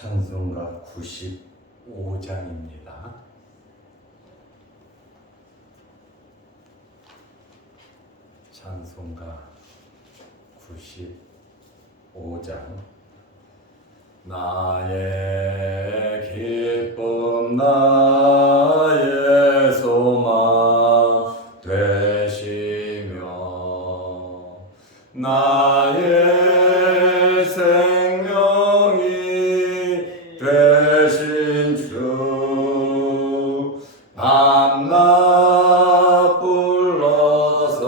찬송가 95장입니다. 찬송가 95장. 나의 기쁨 나의 소망 되시며 나의 생명이 되신 주 밤낮 불러서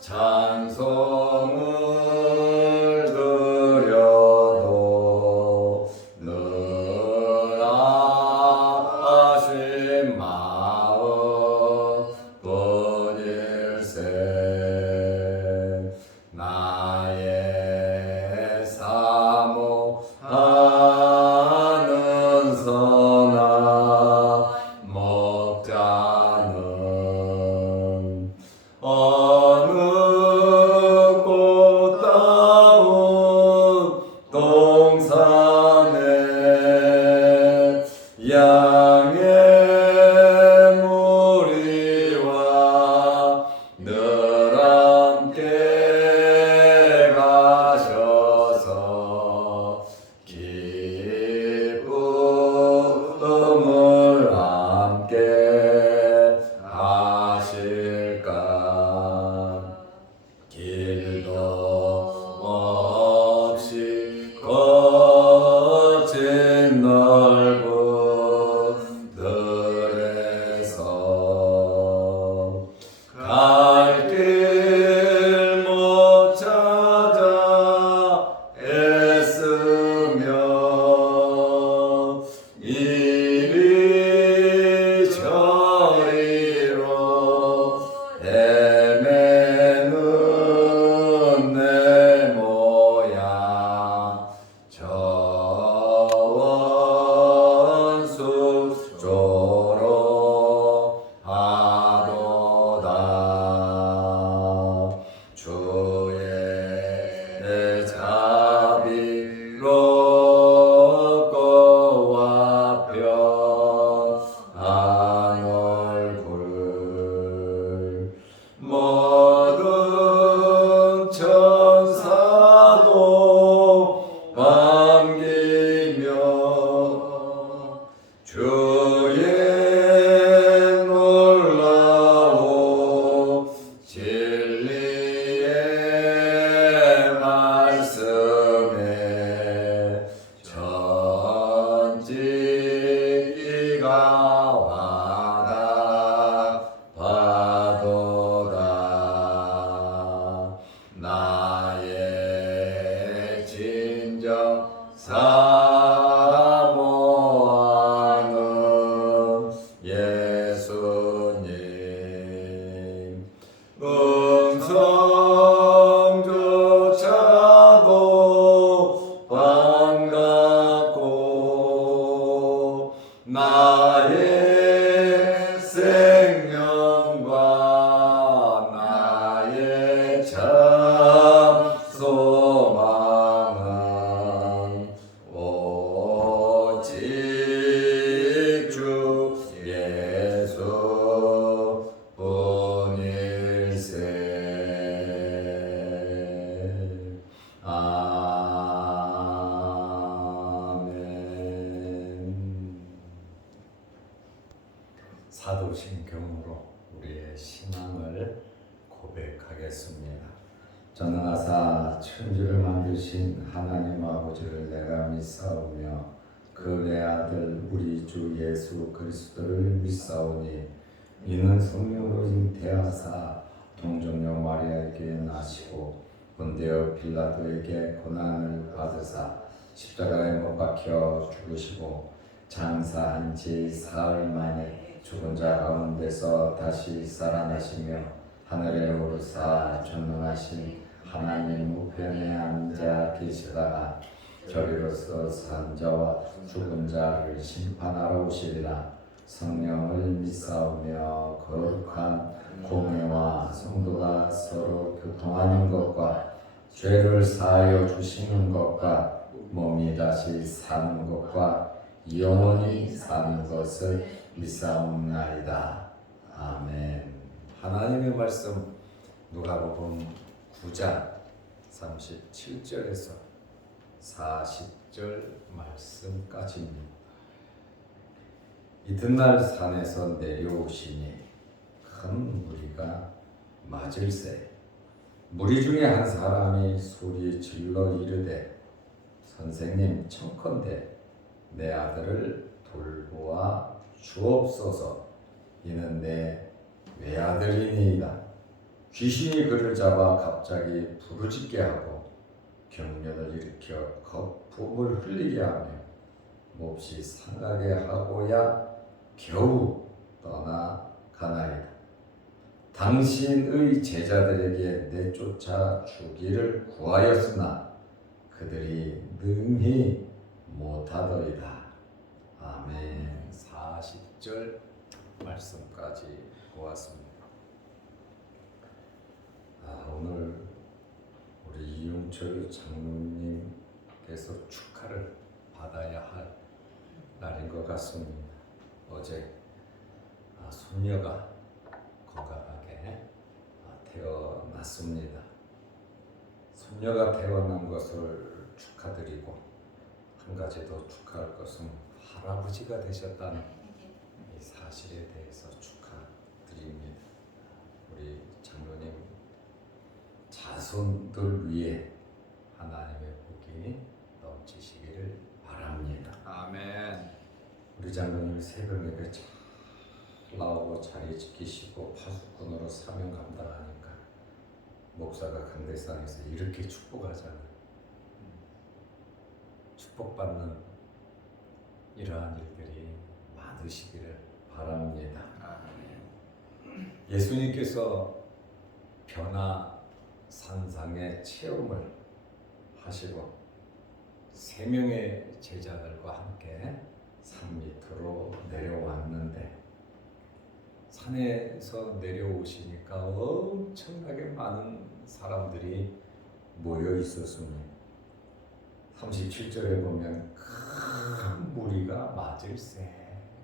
찬송을 드려도 늘 아신 마음 뿐일세. 나의 사모하는 선한 목자는 어느 꽃다운 동산에 양의 무리와 늘 함께 가셔서 기쁨을 함께 하실까. 길도 없이 거친 넓은 들에서 갈 길 못 찾아 애쓰며 이리 저리로 헤매는 내 모양 저원숙조로 하도다. 주의 자비롭고 와편한 얼굴 모든 천사도 반기며 주의 놀라운 진리의 말씀에 천지가 와닿아도다. 나의 진정 사모하는 예수님 음성조차도 반갑고 나의 생명과 나의 참 소망은 오직 주 예수 뿐일세. 아멘. 사도신경으로 우리의 신앙을 고백하겠습니다. 전능하사 천지를 만드신 하나님 아버지를 내가 믿사오며 그 내 아들 우리 주 예수 그리스도를 믿사오니 이는 성령으로 잉태하사 동정녀 마리아에게 나시고 본디오 빌라도에게 고난을 받으사 십자가에 못 박혀 죽으시고 장사한 지 사흘 만에 죽은 자 가운데서 다시 살아나시며 하늘에 오르사 전능하신 하나님 우편에 앉아 계시다가 저리로서 산 자와 죽은 자를 심판하러 오시리라. 성령을 믿사오며 거룩한 공회와 성도가 서로 교통하는 것과 죄를 사하여 주시는 것과 몸이 다시 사는 것과 영원히 사는 것을 믿사옵나이다. 아멘. 하나님의 말씀 누가복음 9장 37절에서 40절 말씀까지입니다. 이튿날 산에서 내려오시니 큰 무리가 맞을세. 무리 중에 한 사람이 소리 질러 이르되 선생님 청컨대 내 아들을 돌보아 주옵소서. 이는 내 외아들이니이다. 귀신이 그를 잡아 갑자기 부르짖게 하고 경련을 일으켜 거품을 흘리게 하며 몹시 상하게 하고야 겨우 떠나가나이다. 당신의 제자들에게 내쫓아 주기를 구하였으나 그들이 능히 못하더이다. 아멘. 40절 말씀까지 보았습니다. 오늘 우리 이용철 장로님께서 축하를 받아야 할 날인 것 같습니다. 어제 손녀가 건강하게 태어났습니다. 손녀가 태어난 것을 축하드리고 한 가지 더 축하할 것은 할아버지가 되셨다는 이 사실에 대해서 축하드립니다. 우리 장로님 자손들 위해 하나님의 복이 넘치시기를 바랍니다. 아멘. 우리 장로님 새벽 예배 잘 나오고 자리 지키시고 파수꾼으로 사명 감당하니까 목사가 강대상에서 이렇게 축복하잖아요. 축복받는 이러한 일들이 많으시기를 바랍니다. 아멘. 예수님께서 변화산상의 체험을 하시고 세 명의 제자들과 함께 산 밑으로 내려왔는데 산에서 내려오시니까 엄청나게 많은 사람들이 모여 있었습니다. 37절에 보면 큰 무리가 맞을세.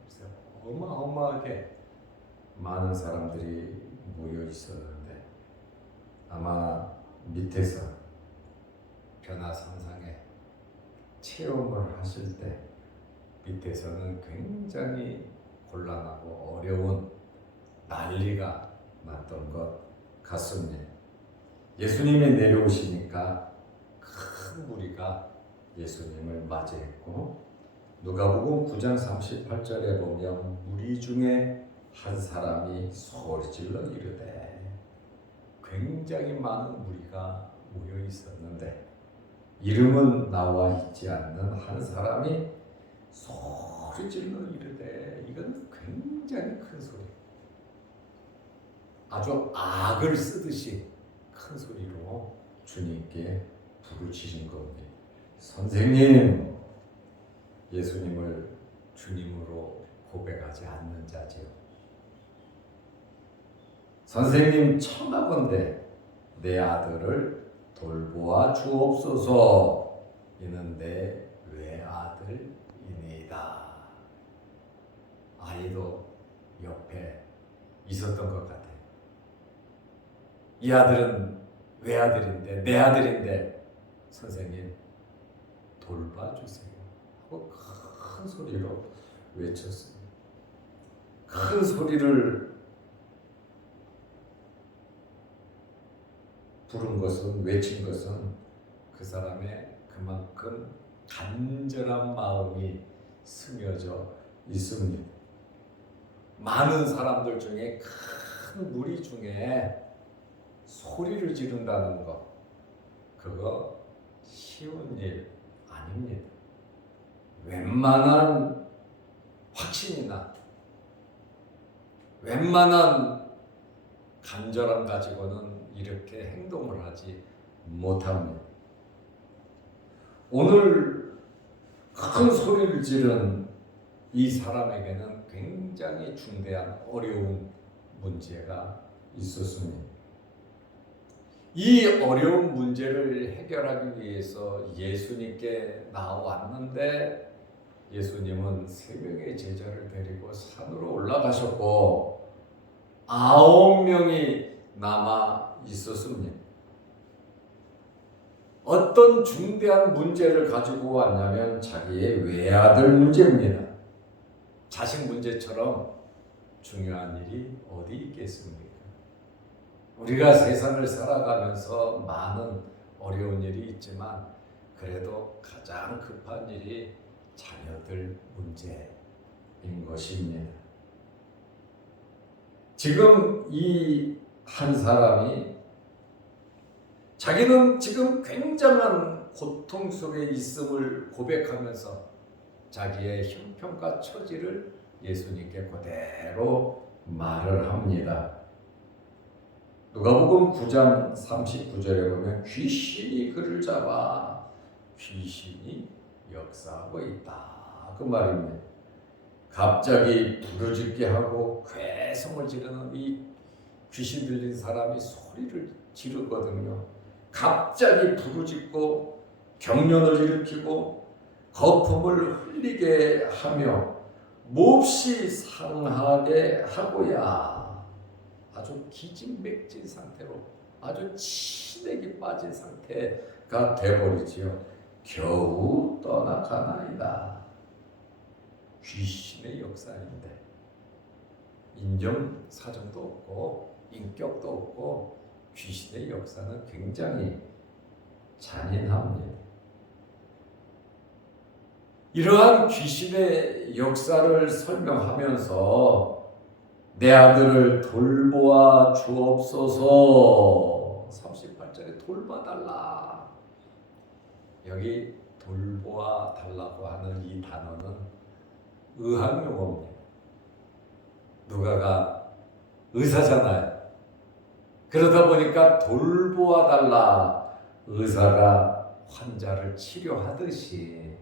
그래서 어마어마하게 많은 사람들이 모여 있었는데 아마 밑에서 변화산상에 체험을 하실 때 밑에서는 굉장히 곤란하고 어려운 난리가 났던 것 같습니다. 예수님이 내려오시니까 큰 무리가 예수님을 맞이했고 누가복음 9장 38절에 보면 무리 중에 한 사람이 소리질러 이르되 굉장히 많은 무리가 모여 있었는데 이름은 나와 있지 않는 한 사람이 소리질러 이르되 이건 굉장히 큰 소리, 아주 악을 쓰듯이 큰 소리로 주님께 부르짖은 겁니다. 선생님, 예수님을 주님으로 고백하지 않는 자지요. 선생님 청하건대 내 아들을 돌보아 주옵소서. 이는 내 외아들이니이다. 아이도 옆에 있었던 것 같아요. 이 아들은 외아들인데 내 아들인데 선생님 돌봐주세요 하고 큰 소리로 외쳤습니다. 큰 소리를 부른 것은, 외친 것은 그 사람의 그만큼 간절한 마음이 스며져 있습니다. 많은 사람들 중에 큰 무리 중에 소리를 지른다는 것, 그거 쉬운 일 아닙니다. 웬만한 확신이나 웬만한 간절함 가지고는 이렇게 행동을 하지 못합니다. 오늘 큰 소리를 지른 이 사람에게는 굉장히 중대한 어려운 문제가 있었습니다. 이 어려운 문제를 해결하기 위해서 예수님께 나왔는데 예수님은 3명의 제자를 데리고 산으로 올라가셨고 9명이 남아 있었습니다. 어떤 중대한 문제를 가지고 왔냐면 자기의 외아들 문제입니다. 자식 문제처럼 중요한 일이 어디 있겠습니까? 우리가 세상을 살아가면서 많은 어려운 일이 있지만 그래도 가장 급한 일이 자녀들 문제인 것입니다. 지금 이 한 사람이 자기는 지금 굉장한 고통 속에 있음을 고백하면서 자기의 형편과 처지를 예수님께 그대로 말을 합니다. 누가복음 9장 39절에 보면 귀신이 그를 잡아 귀신이 역사하고 있다. 그 말입니다. 갑자기 부르짖게 하고 괴성을 지르는 이 귀신 들린 사람이 소리를 지르거든요. 갑자기 부르짖고 경련을 일으키고 거품을 흘리게 하며 몹시 상하게 하고야 아주 기진맥진 상태로 아주 치대기 빠진 상태가 돼버리지요. 겨우 떠나가나이다. 귀신의 역사인데 인정사정도 없고 인격도 없고 귀신의 역사는 굉장히 잔인합니다. 이러한 귀신의 역사를 설명하면서 내 아들을 돌보아 주옵소서. 38절에 돌봐달라. 여기 돌보아 달라고 하는 이 단어는 의학용어입니다. 누가가 의사잖아요. 그러다 보니까 돌보아 달라. 의사가 환자를 치료하듯이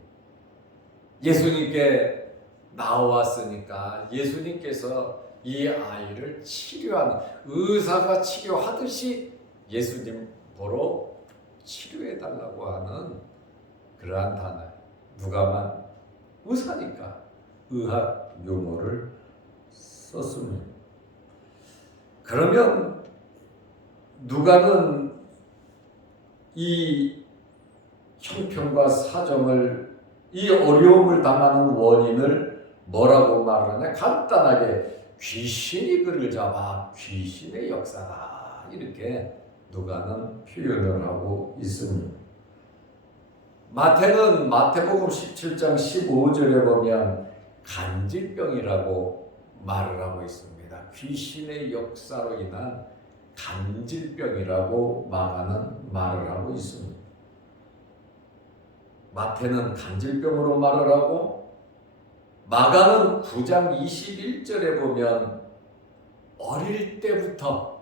예수님께 나왔으니까 예수님께서 이 아이를 치료하는 의사가 치료하듯이 예수님 보러 치료해달라고 하는 그러한 단어. 누가만 의사니까 의학 용어를 썼습니다. 그러면 누가는 이 형편과 사정을 이 어려움을 당하는 원인을 뭐라고 말하냐? 간단하게 귀신이 그를 잡아 귀신의 역사다. 이렇게 누가는 표현을 하고 있습니다. 마태는 마태복음 17장 15절에 보면 간질병이라고 말을 하고 있습니다. 귀신의 역사로 인한 간질병이라고 말을 하고 있습니다. 마태는 간질병으로 말을 하고 마가는 9장 21절에 보면 어릴 때부터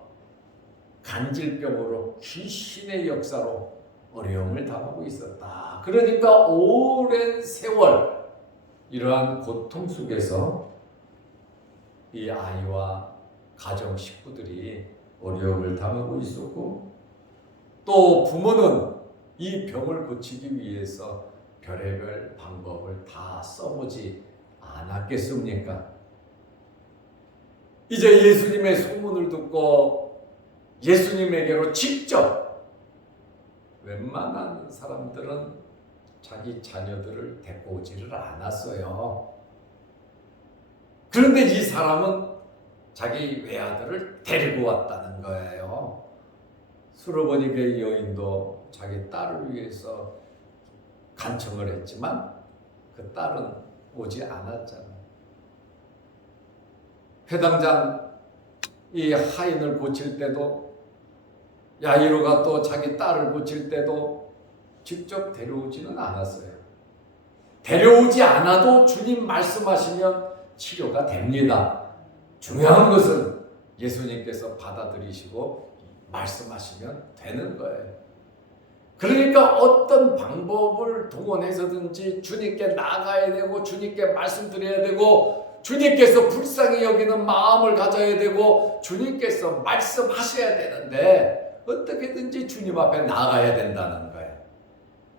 간질병으로 귀신의 역사로 어려움을 당하고 있었다. 그러니까 오랜 세월 이러한 고통 속에서 이 아이와 가정 식구들이 어려움을 당하고 있었고 또 부모는 이 병을 고치기 위해서 별의별 방법을 다 써보지 않았겠습니까? 이제 예수님의 소문을 듣고 예수님에게로 직접 웬만한 사람들은 자기 자녀들을 데리고 오지를 않았어요. 그런데 이 사람은 자기 외아들을 데리고 왔다는 거예요. 수르보니게 여인도 자기 딸을 위해서 간청을 했지만 그 딸은 오지 않았잖아요. 회당장 이 하인을 고칠 때도 야이로가 또 자기 딸을 고칠 때도 직접 데려오지는 않았어요. 데려오지 않아도 주님 말씀하시면 치료가 됩니다. 중요한 것은 예수님께서 받아들이시고 말씀하시면 되는 거예요. 그러니까 어떤 방법을 동원해서든지 주님께 나가야 되고 주님께 말씀드려야 되고 주님께서 불쌍히 여기는 마음을 가져야 되고 주님께서 말씀하셔야 되는데 어떻게든지 주님 앞에 나가야 된다는 거예요.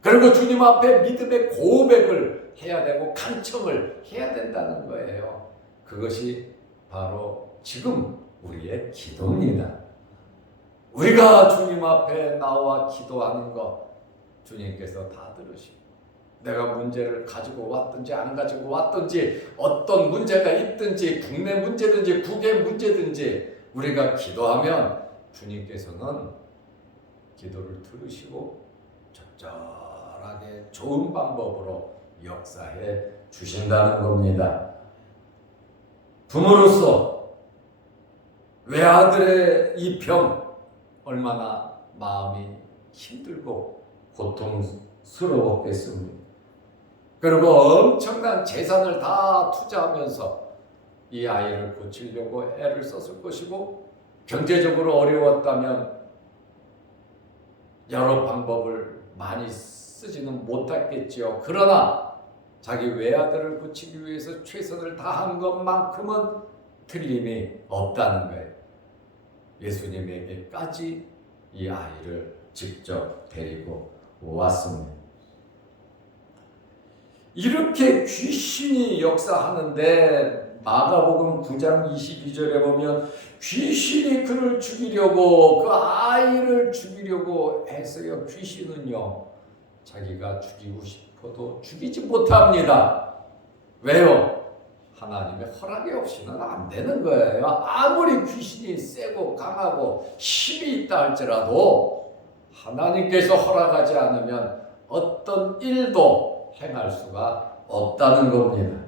그리고 주님 앞에 믿음의 고백을 해야 되고 간청을 해야 된다는 거예요. 그것이 바로 지금 우리의 기도입니다. 우리가 주님 앞에 나와 기도하는 것 주님께서 다 들으시고, 내가 문제를 가지고 왔든지 안 가지고 왔든지 어떤 문제가 있든지 국내 문제든지 국외 문제든지 우리가 기도하면 주님께서는 기도를 들으시고 적절하게 좋은 방법으로 역사해 주신다는 겁니다. 부모로서 외아들의 이 병 얼마나 마음이 힘들고 고통스러웠겠습니까? 그리고 엄청난 재산을 다 투자하면서 이 아이를 고치려고 애를 썼을 것이고, 경제적으로 어려웠다면 여러 방법을 많이 쓰지는 못했겠지요. 그러나 자기 외아들을 고치기 위해서 최선을 다한 것만큼은 틀림이 없다는 거예요. 예수님에게까지 이 아이를 직접 데리고 왔습니다. 이렇게 귀신이 역사하는데 마가복음 9장 22절에 보면 귀신이 그를 죽이려고, 그 아이를 죽이려고 했어요. 귀신은요, 자기가 죽이고 싶어도 죽이지 못합니다. 왜요? 하나님의 허락이 없이는 안 되는 거예요. 아무리 귀신이 세고 강하고 힘이 있다 할지라도 하나님께서 허락하지 않으면 어떤 일도 행할 수가 없다는 겁니다.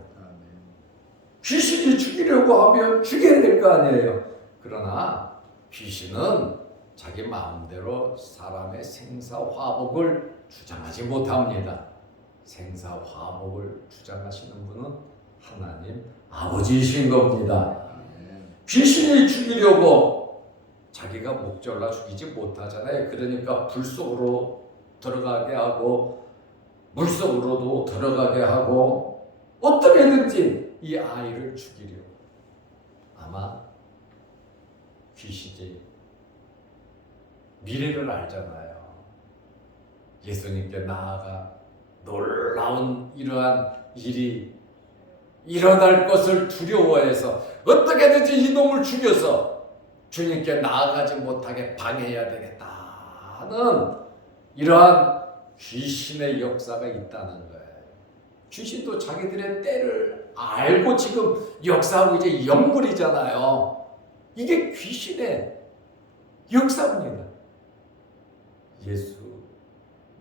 귀신이 죽이려고 하면 죽여야 될 거 아니에요. 그러나 귀신은 자기 마음대로 사람의 생사화복을 주장하지 못합니다. 생사화복을 주장하시는 분은 하나님 아버지이신 겁니다. 귀신이 죽이려고 자기가 목졸라 죽이지 못하잖아요. 그러니까 불 속으로 들어가게 하고 물속으로도 들어가게 하고 어떻게든지 이 아이를 죽이려고. 아마 귀신이 미래를 알잖아요. 예수님께 나아가 놀라운 이러한 일이 일어날 것을 두려워해서 어떻게든지 이놈을 죽여서 주님께 나아가지 못하게 방해해야 되겠다는 이러한 귀신의 역사가 있다는 거예요. 귀신도 자기들의 때를 알고 지금 역사하고 이제 영물이잖아요. 이게 귀신의 역사입니다. 예수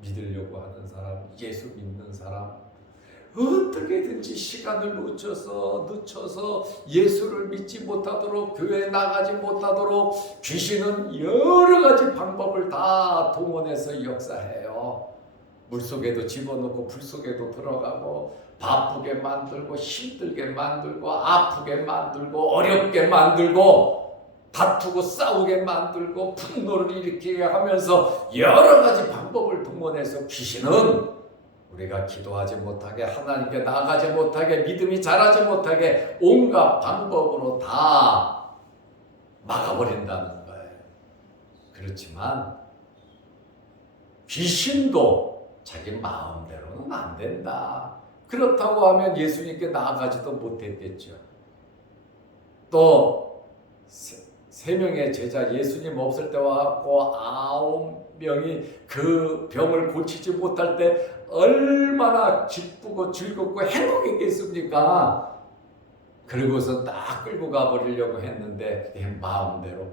믿으려고 하는 사람, 예수 믿는 사람, 어떻게든지 시간을 늦춰서 예수를 믿지 못하도록, 교회에 나가지 못하도록 귀신은 여러 가지 방법을 다 동원해서 역사해요. 물속에도 집어넣고 불속에도 들어가고 바쁘게 만들고 힘들게 만들고 아프게 만들고 어렵게 만들고 다투고 싸우게 만들고 분노를 일으키게 하면서 여러 가지 방법을 동원해서 귀신은 우리가 기도하지 못하게, 하나님께 나아가지 못하게, 믿음이 자라지 못하게 온갖 방법으로 다 막아버린다는 거예요. 그렇지만 귀신도 자기 마음대로는 안 된다. 그렇다고 하면 예수님께 나아가지도 못했겠죠. 또 세 명의 제자, 예수님 없을 때 와갖고 9명이 그 병을 고치지 못할 때 얼마나 기쁘고 즐겁고 행복했겠습니까? 그리고서 딱 끌고 가버리려고 했는데 마음대로,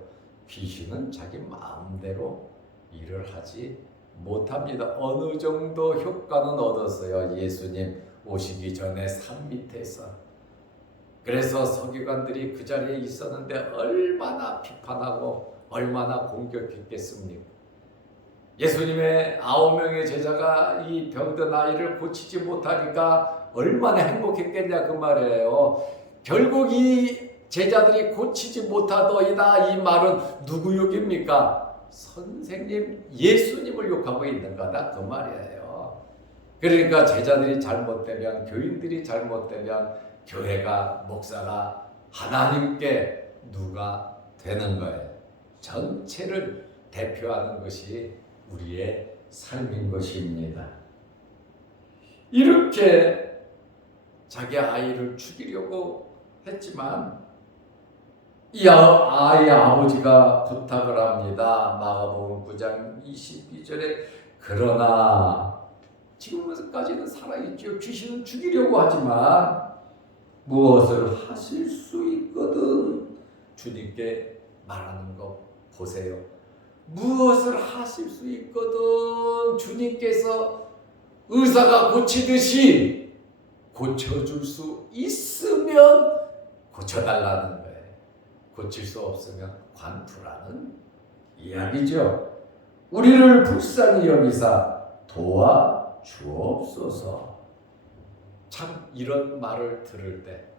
귀신은 자기 마음대로 일을 하지 못합니다. 어느 정도 효과는 얻었어요. 예수님 오시기 전에 산 밑에서. 그래서 서기관들이 그 자리에 있었는데 얼마나 비판하고 얼마나 공격했겠습니까? 예수님의 9명의 제자가 이 병든 아이를 고치지 못하니까 얼마나 행복했겠냐 그 말이에요. 결국 이 제자들이 고치지 못하더이다, 이 말은 누구 욕입니까? 선생님 예수님을 욕하고 있는 거다 그 말이에요. 그러니까 제자들이 잘못되면, 교인들이 잘못되면 교회가, 목사가 하나님께 누가 되는 거예요. 전체를 대표하는 것이 우리의 삶인 것입니다. 이렇게 자기 아이를 죽이려고 했지만 이 아이의 아버지가 부탁을 합니다. 마가복음 9장 22절에 그러나 지금까지는 살아있죠. 귀신은 죽이려고 하지만 무엇을 하실 수 있거든. 주님께 말하는 거 보세요. 무엇을 하실 수 있거든. 주님께서 의사가 고치듯이 고쳐줄 수 있으면 고쳐달라는 거예요. 고칠 수 없으면 관투라는 이야기죠. 우리를 불쌍히 여기사 도와주옵소서. 참 이런 말을 들을 때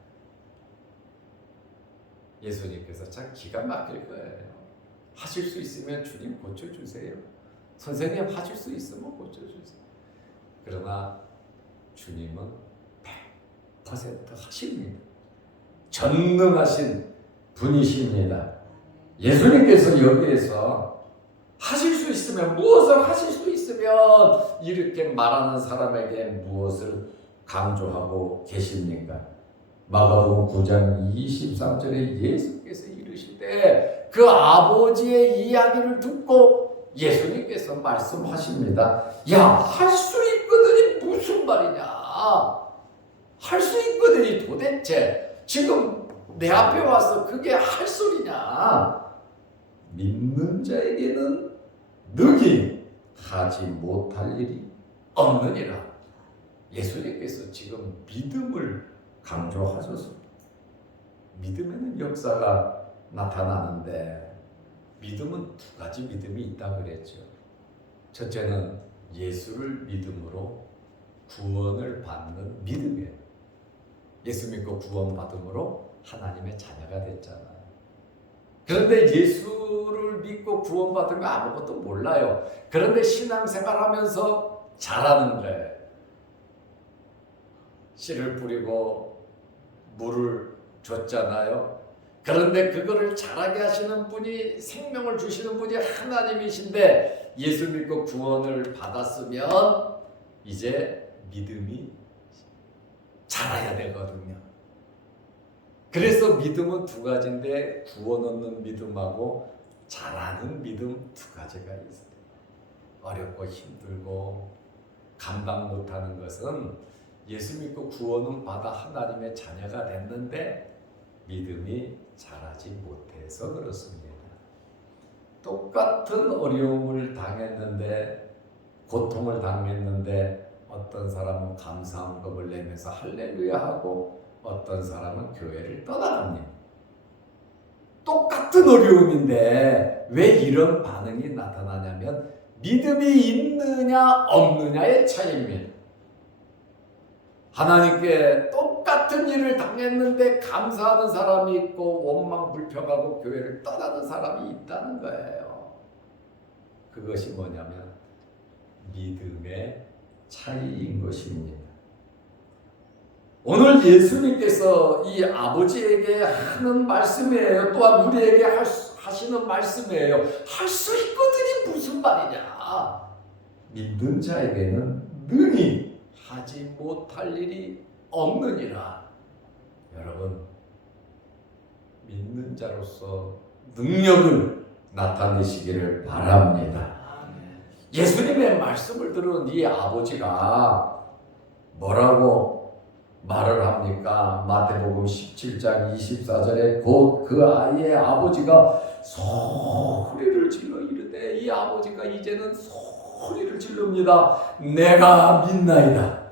예수님께서 참 기가 막힐 거예요. 하실 수 있으면 주님 고쳐주세요. 선생님 하실 수 있으면 고쳐주세요. 그러나 주님은 100% 하십니다. 전능하신 분이십니다. 예수님께서 여기에서 하실 수 있으면, 무엇을 하실 수 있으면 이렇게 말하는 사람에게 무엇을 강조하고 계십니까? 마가복음 9장 23절에 예수께서 이르실 때 그 아버지의 이야기를 듣고 예수님께서 말씀하십니다. 야, 할 수 있거든이 무슨 말이냐? 할 수 있거든이 도대체 지금 내 앞에 와서 그게 할 소리냐? 믿는 자에게는 능히 하지 못할 일이 없느니라. 예수님께서 지금 믿음을 강조하셨습니다. 믿음에는 역사가 나타나는데 믿음은 두 가지 믿음이 있다 그랬죠. 첫째는 예수를 믿음으로 구원을 받는 믿음이에요. 예수 믿고 구원받음으로 하나님의 자녀가 됐잖아요. 그런데 예수를 믿고 구원받으면 아무것도 몰라요. 그런데 신앙생활하면서 잘하는 거예요. 씨를 뿌리고 물을 줬잖아요. 그런데 그거를 잘하게 하시는 분이, 생명을 주시는 분이 하나님이신데 예수 믿고 구원을 받았으면 이제 믿음이 자라야 되거든요. 그래서 믿음은 두 가지인데 구원 얻는 믿음하고 자라는 믿음 두 가지가 있어요. 어렵고 힘들고 감당 못하는 것은 예수 믿고 구원은 받아 하나님의 자녀가 됐는데 믿음이 자라지 못해서 그렇습니다. 똑같은 어려움을 당했는데, 고통을 당했는데 어떤 사람은 감사함금을 내면서 할렐루야 하고 어떤 사람은 교회를 떠나갑니다. 똑같은 어려움인데 왜 이런 반응이 나타나냐면 믿음이 있느냐 없느냐의 차이입니다. 하나님께 똑같은 일을 당했는데 감사하는 사람이 있고 원망 불평하고 교회를 떠나는 사람이 있다는 거예요. 그것이 뭐냐면 믿음의 차이인 것입니다. 오늘 예수님께서 이 아버지에게 하는 말씀이에요. 또한 우리에게 하시는 말씀이에요. 할 수 있거든이 무슨 말이냐? 믿는 자에게는 능히 하지 못할 일이 없느니라. 여러분, 믿는 자로서 능력을 나타내시기를 바랍니다. 예수님의 말씀을 들은 이 아버지가 뭐라고 말을 합니까? 마태복음 17장 24절에 곧 그 아이의 아버지가 소리를 질러 이르되, 이 아버지가 이제는 소리를 질릅니다. 내가 믿나이다.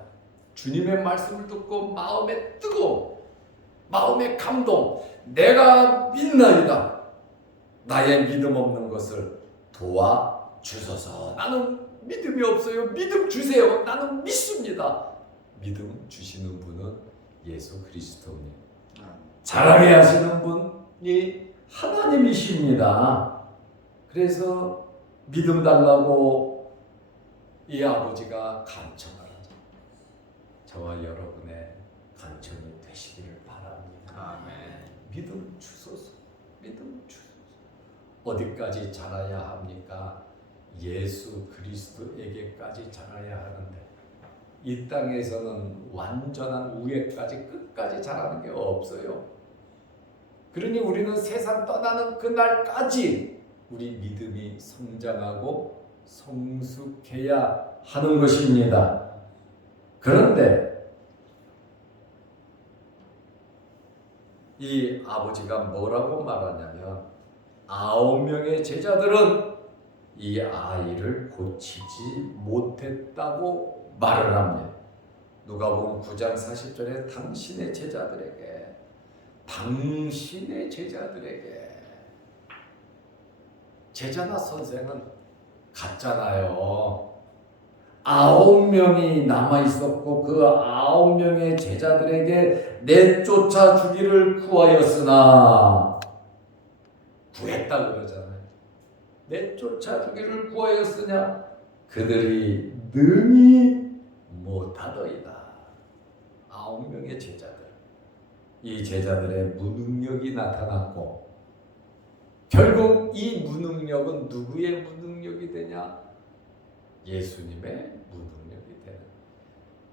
주님의 말씀을 듣고 마음에 뜨고 마음에 감동, 내가 믿나이다. 나의 믿음 없는 것을 도와주소서. 나는 믿음이 없어요. 믿음 주세요. 나는 믿습니다. 믿음 주시는 분은 예수 그리스도입니다. 잘하게 하시는 분이 하나님이십니다. 그래서 믿음 달라고 이 아버지가 간청을 하죠. 저와 여러분의 간청이 되시기를 바랍니다. 아멘. 믿음 주소서. 믿음 주소서. 어디까지 자라야 합니까? 예수 그리스도에게까지 자라야 하는데 이 땅에서는 완전한 우애까지 끝까지 자라는 게 없어요. 그러니 우리는 세상 떠나는 그날까지 우리 믿음이 성장하고 성숙해야 하는 것입니다. 그런데 이 아버지가 뭐라고 말하냐면 9명의 제자들은 이 아이를 고치지 못했다고 말을 합니다. 누가복음 9장 40절에 당신의 제자들에게 제자나 선생은 같잖아요. 9명이 남아있었고 그 9명의 제자들에게 내쫓아 주기를 구하였으나 구했다 그러잖아요. 내쫓아 주기를 구하였으냐 그들이 능히 못하더이다. 9명의 제자들, 이 제자들의 무능력이 나타났고 결국 이 무능력은 누구의 무능력이 되냐? 예수님의 무능력이 되는.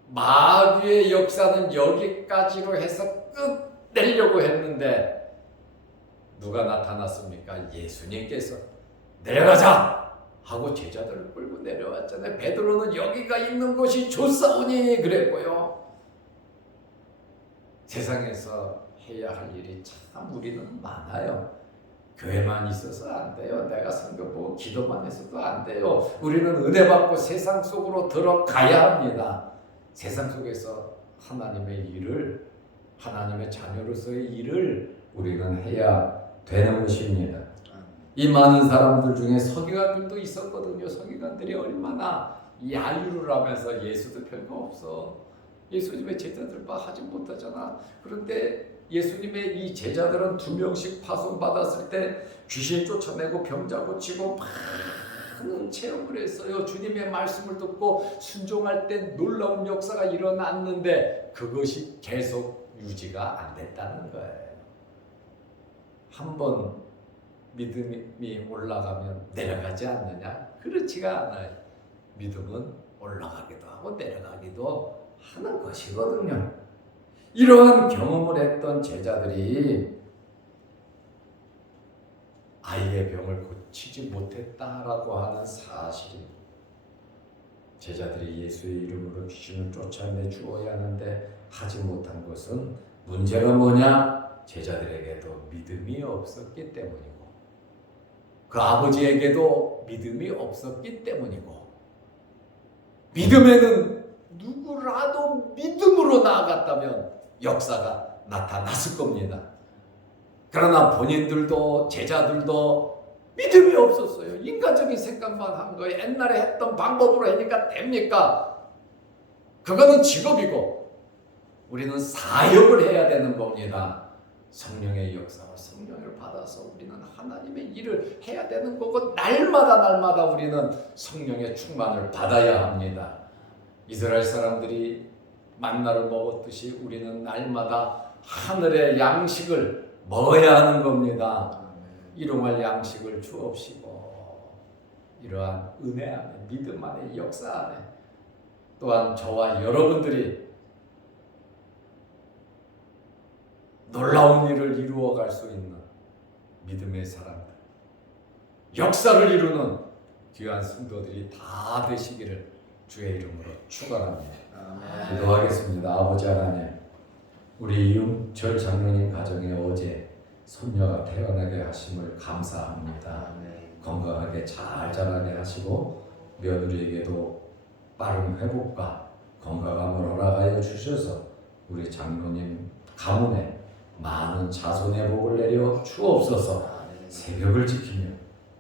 마귀의 역사는 여기까지로 해서 끝내려고 했는데 누가 나타났습니까? 예수님께서 내려가자 하고 제자들을 끌고 내려왔잖아요. 베드로는 여기가 있는 곳이 좋사오니 그랬고요. 세상에서 해야 할 일이 참 우리는 많아요. 교회만 있어서 안 돼요. 내가 성경 보고 기도만 해서도 안 돼요. 우리는 은혜 받고 세상 속으로 들어가야 합니다. 세상 속에서 하나님의 일을, 하나님의 자녀로서의 일을 우리는 해야 되는 것입니다. 이 많은 사람들 중에 서기관들도 있었거든요. 서기관들이 얼마나 야유를 하면서 예수도 별거 없어. 예수님의 제자들 하지 못하잖아. 그런데 예수님의 이 제자들은 2명씩 파송받았을 때 귀신 쫓아내고 병자 고치고 많은 체험을 했어요. 주님의 말씀을 듣고 순종할 때 놀라운 역사가 일어났는데 그것이 계속 유지가 안 됐다는 거예요. 한번 믿음이 올라가면 내려가지 않느냐? 그렇지가 않아요. 믿음은 올라가기도 하고 내려가기도 하는 것이거든요. 이러한 경험을 했던 제자들이 아이의 병을 고치지 못했다라고 하는 사실입니다. 제자들이 예수의 이름으로 귀신을 쫓아내 주어야 하는데 하지 못한 것은 문제가 뭐냐? 제자들에게도 믿음이 없었기 때문이고 그 아버지에게도 믿음이 없었기 때문이고 믿음에는 누구라도 믿음으로 나아갔다면 역사가 나타났을 겁니다. 그러나 본인들도 제자들도 믿음이 없었어요. 인간적인 생각만 한 거예요. 옛날에 했던 방법으로 하니까 됩니까? 그거는 직업이고 우리는 사역을 해야 되는 겁니다. 성령의 역사와 성령을 받아서 우리는 하나님의 일을 해야 되는 거고 날마다 우리는 성령의 충만을 받아야 합니다. 이스라엘 사람들이 만나를 먹었듯이 우리는 날마다 하늘의 양식을 먹어야 하는 겁니다. 일용할 양식을 주옵시고 이러한 은혜 안에 믿음 안에 역사 안에 또한 저와 여러분들이 놀라운 일을 이루어갈 수 있는 믿음의 사람들 역사를 이루는 귀한 성도들이 다 되시기를 주의 이름으로 축원합니다. 기도하겠습니다. 아버지 하나님, 우리 이용철 장로님 가정에 어제 손녀가 태어나게 하심을 감사합니다. 건강하게 잘 자라게 하시고 며느리에게도 빠른 회복과 건강함을 허락하여 주셔서 우리 장로님 가문에 많은 자손의 복을 내려 주옵소서. 새벽을 지키며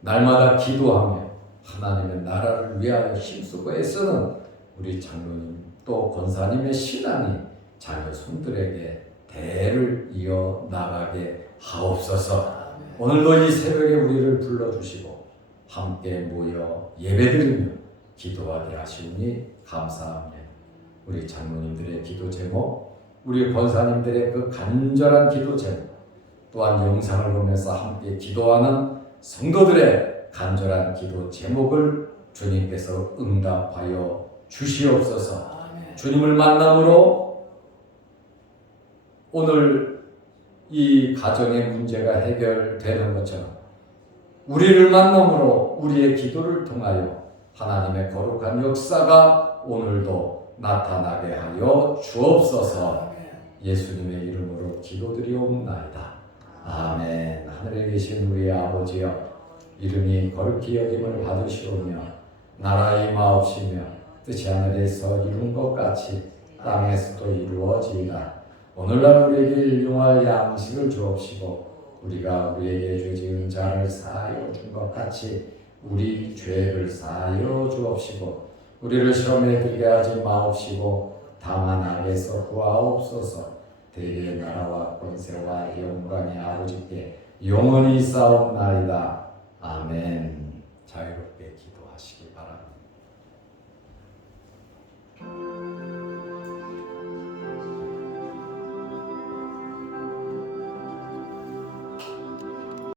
날마다 기도하며 하나님의 나라를 위하여 힘쓰고 애쓰는 우리 장로님 또 권사님의 신앙이 자녀 손들에게 대를 이어 나가게 하옵소서. 오늘도 이 새벽에 우리를 불러주시고 함께 모여 예배드리며 기도하게 하시니 감사합니다. 우리 장로님들의 기도 제목, 우리 권사님들의 그 간절한 기도 제목, 또한 영상을 보면서 함께 기도하는 성도들의 간절한 기도 제목을 주님께서 응답하여 주시옵소서. 아멘. 주님을 만남으로 오늘 이 가정의 문제가 해결되는 것처럼 우리를 만남으로 우리의 기도를 통하여 하나님의 거룩한 역사가 오늘도 나타나게 하여 주옵소서. 예수님의 이름으로 기도드리옵나이다. 아멘. 하늘에 계신 우리 아버지여, 이름이 거룩히 여김을 받으시오며 나라의 임하옵시며 뜻이 하늘에서 이룬 것 같이 땅에서도 이루어지이다. 오늘날 우리에게 일용할 양식을 주옵시고 우리가 우리에게 죄 지은 자를 사하여 준 것 같이 우리 죄를 사하여 주옵시고 우리를 시험에 들게 하지 마옵시고 다만 악에서 구하옵소서. 대개의 나라와 권세와 영광이 아버지께 영원히 있사옵나이다. 아멘. 자유롭게 기도하시기 바랍니다.